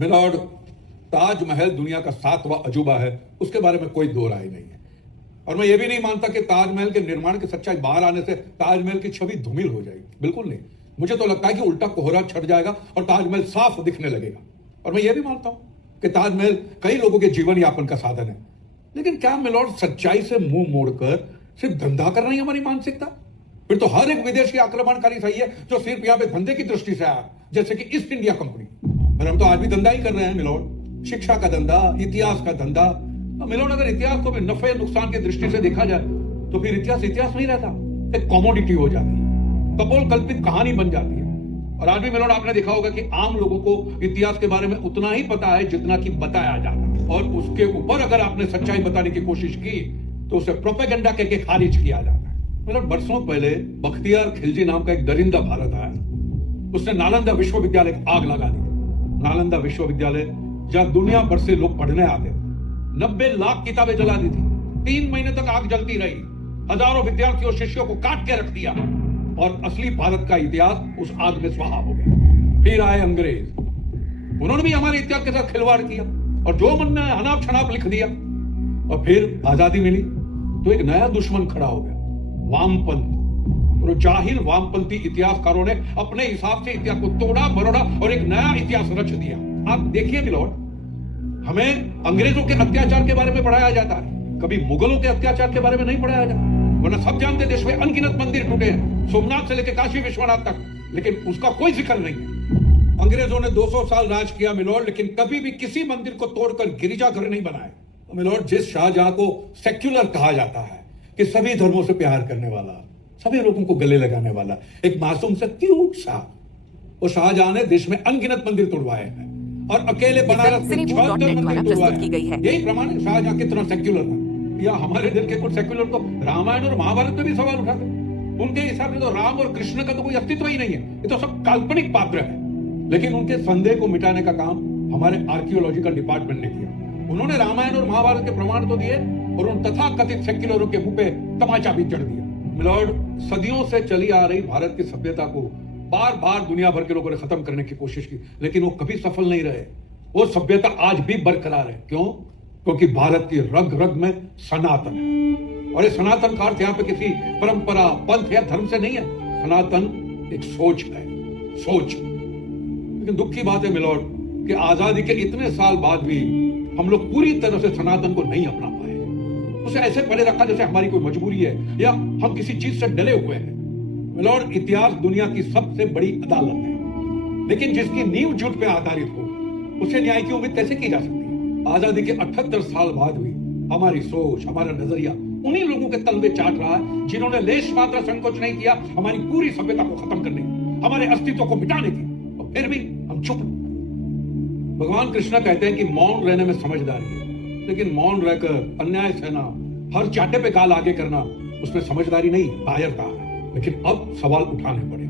Milord, Taj Mahal दुनिया का 7वां अजूबा है, उसके बारे में कोई दो राय नहीं है। और मैं ये भी नहीं मानता कि ताजमहल के निर्माण की सच्चाई बाहर आने से ताजमहल की छवि धूमिल हो जाएगी, बिल्कुल नहीं। मुझे तो लगता है कि उल्टा कोहरा छट जाएगा और ताजमहल साफ दिखने लगेगा। और मैं ये भी मानता हूं कि ताजमहल कई लोगों के जीवन यापन का साधन है, लेकिन क्या मिलॉर्ड सच्चाई से मुंह मोड़कर सिर्फ धंधा करना ही हमारी मानसिकता? फिर तो हर एक विदेशी आक्रमणकारी सही है जो सिर्फ यहां पे धंधे की दृष्टि से आया, जैसे कि ईस्ट इंडिया कंपनी। पर हम तो आज भी धंधा ही कर रहे हैं मिलॉर्ड, शिक्षा का धंधा, इतिहास का धंधा। मिलॉर्ड, अगर इतिहास को भी नफे नुकसान की दृष्टि से देखा जाए तो फिर इतिहास इतिहास नहीं रहता, एक कमोडिटी हो जाती है, कपोल कल्पित कहानी बन जाती है। और आज भी मिलॉर्ड आपने देखा होगा कि आम लोगों को इतिहास के बारे में उतना ही पता है जितना कि बताया जाता है, और उसके ऊपर अगर आपने सच्चाई बताने की कोशिश की तो उसे प्रोपेगेंडा कहकर खारिज किया जाता है। मतलब बरसों पहले बख्तियार खिलजी नाम का एक दरिंदा भारत आया, उसने नालंदा विश्वविद्यालय की आग लगा दी। नालंदा विश्वविद्यालय जहां दुनिया भर से लोग पढ़ने आते, 90 लाख किताबें जला दी थी। 3 महीने तक आग जलती रही, हजारों विद्यार्थियों शिष्यों को काट के रख दिया, और असली भारत का इतिहास उस आग में स्वाहा हो गया। फिर आए अंग्रेज, उन्होंने भी हमारे इतिहास के साथ खिलवाड़ किया और जो मन में अनाप शनाप लिख दिया। और फिर आजादी मिली तो एक नया दुश्मन खड़ा हो गया, वामपंथ। और जाहिल वामपंथी इतिहासकारों ने अपने हिसाब से इतिहास को तोड़ा मरोड़ा और एक नया इतिहास रच दिया। आप देखिए मिलॉर्ड, हमें अंग्रेजों के अत्याचार के बारे में पढ़ाया जाता है, कभी मुगलों के अत्याचार के बारे में नहीं पढ़ाया जाता। वरना सब जानते देश में अनगिनत मंदिर टूटे हैं, सोमनाथ से लेकर काशी विश्वनाथ तक, लेकिन उसका कोई जिक्र नहीं है। अंग्रेजों ने 200 साल राज किया मिलॉर्ड, लेकिन कभी भी किसी मंदिर को तोड़कर गिरिजाघर नहीं बनाए। मिलॉर्ड, जिस शाहजहां को सेक्युलर कहा जाता है कि सभी धर्मों से प्यार करने वाला, सभी लोगों को गले लगाने वाला, एक मासूम से क्यूट सा, वो शाहजहां ने देश में अनगिनत मंदिर तोड़वाए हैं और अकेले बनारस में 76 मंदिर तोड़वाए। यही प्रमाण है शाहजहां कितना सेक्युलर था। या हमारे दिल के कुछ सेक्युलर तो रामायण और महाभारत में भी सवाल उठाते, उनके हिसाब से तो राम और कृष्ण का तो कोई अस्तित्व ही नहीं है, ये तो सब काल्पनिक पात्र है। लेकिन उनके संदेह को मिटाने का काम हमारे आर्कियोलॉजिकल डिपार्टमेंट ने किया। उन्होंने रामायण और महाभारत के प्रमाण तो दिए और उन तथा कथित सेक्युलरों के मुंह पे तमाचा भी जड़ दिया। मिलॉर्ड, सदियों से चली आ रही भारत की सभ्यता को बार बार दुनिया भर के लोगों ने खत्म करने की कोशिश की, लेकिन वो कभी सफल नहीं रहे। वो सभ्यता आज भी बरकरार है। क्यों? क्योंकि भारत की रग रग में सनातन है। और ये सनातन का अर्थ यहाँ पे किसी परंपरा, पंथ या धर्म से नहीं है। सनातन एक सोच है, सोच। लेकिन दुख की बात है मिलॉर्ड कि आजादी के इतने साल बाद भी हम लोग पूरी तरह से सनातन को नहीं अपना पाए। उसे ऐसे पड़े रखा जैसे हमारी कोई मजबूरी है या हम किसी चीज से डरे हुए हैं। मिलॉर्ड, इतिहास दुनिया की सबसे बड़ी अदालत है, लेकिन जिसकी नींव झूठ पे आधारित हो उसे न्याय की उम्मीद कैसे की जा सकती है? आजादी के 78 साल बाद भी हमारी सोच, हमारा नजरिया उन्हीं लोगों के तलवे चाट रहा है जिन्होंने लेश मात्र संकोच नहीं किया हमारी पूरी सभ्यता को खत्म करने की, हमारे अस्तित्व को मिटाने की, और फिर भी हम चुप। भगवान कृष्ण कहते हैं कि मौन रहने में समझदारी है, लेकिन मौन रहकर अन्याय सहना, हर चाटे पे गाल आगे करना, उसमें समझदारी नहीं, कायरता है। लेकिन अब सवाल उठाने पड़े।